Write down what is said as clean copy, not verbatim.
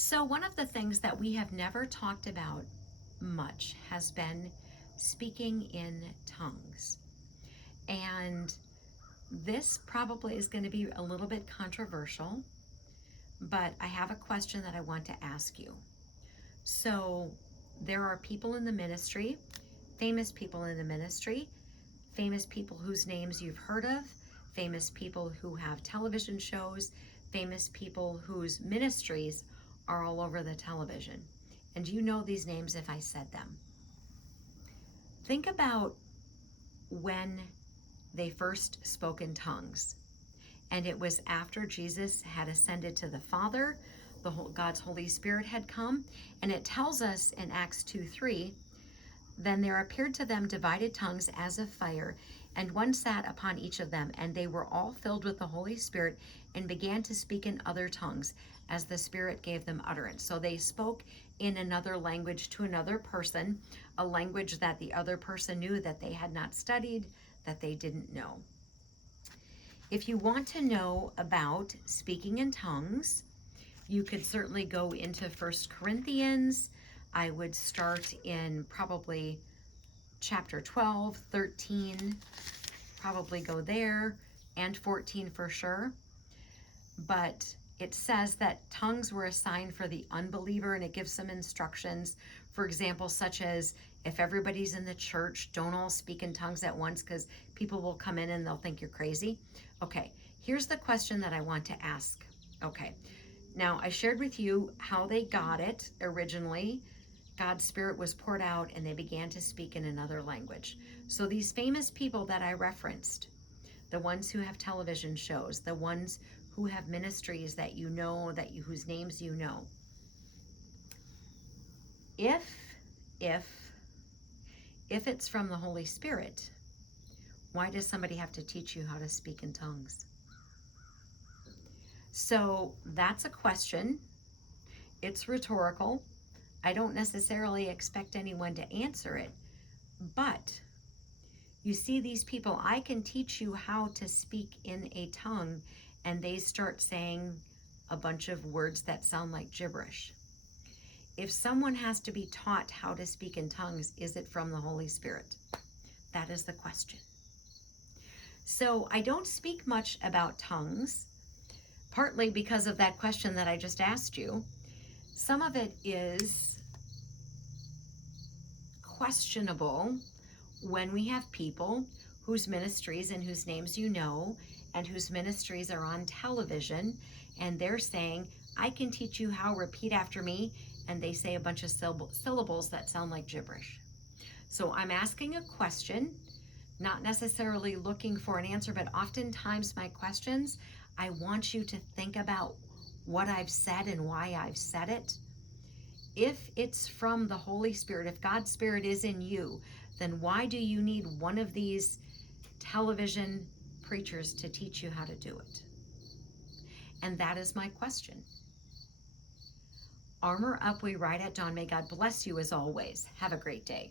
So, one of the things that we have never talked about much has been speaking in tongues. And this probably is going to be a little bit controversial, but I have a question that I want to ask you. So, there are people in the ministry, famous people in the ministry, famous people whose names you've heard of, famous people who have television shows, famous people whose ministries are all over the television. And you know these names if I said them. Think about when they first spoke in tongues. And it was after Jesus had ascended to the Father, God's Holy Spirit had come. And it tells us in Acts 2:3, then there appeared to them divided tongues as of fire, and one sat upon each of them, and they were all filled with the Holy Spirit and began to speak in other tongues as the Spirit gave them utterance. So they spoke in another language to another person, a language that the other person knew, that they had not studied, that they didn't know. If you want to know about speaking in tongues, you could certainly go into 1 Corinthians. I would start in probably chapter 12, 13, probably go there, and 14 for sure. But it says that tongues were assigned for the unbeliever, and it gives some instructions. For example, such as if everybody's in the church, don't all speak in tongues at once because people will come in and they'll think you're crazy. Okay, here's the question that I want to ask. Okay, now I shared with you how they got it originally. God's Spirit was poured out and they began to speak in another language. So these famous people that I referenced, the ones who have television shows, the ones who have ministries that you know, whose names you know. If it's from the Holy Spirit, why does somebody have to teach you how to speak in tongues? So that's a question. It's rhetorical. I don't necessarily expect anyone to answer it, but you see these people, I can teach you how to speak in a tongue, and they start saying a bunch of words that sound like gibberish. If someone has to be taught how to speak in tongues, is it from the Holy Spirit? That is the question. So I don't speak much about tongues, partly because of that question that I just asked you. Some of it is questionable when we have people whose ministries and whose names you know and whose ministries are on television, and they're saying, I can teach you how, repeat after me, and they say a bunch of syllables that sound like gibberish. So I'm asking a question, not necessarily looking for an answer, but oftentimes my questions, I want you to think about what I've said and why I've said it. If it's from the Holy Spirit, if God's Spirit is in you, then why do you need one of these television preachers to teach you how to do it? And that is my question. Armor up, we ride at dawn. May God bless you as always. Have a great day.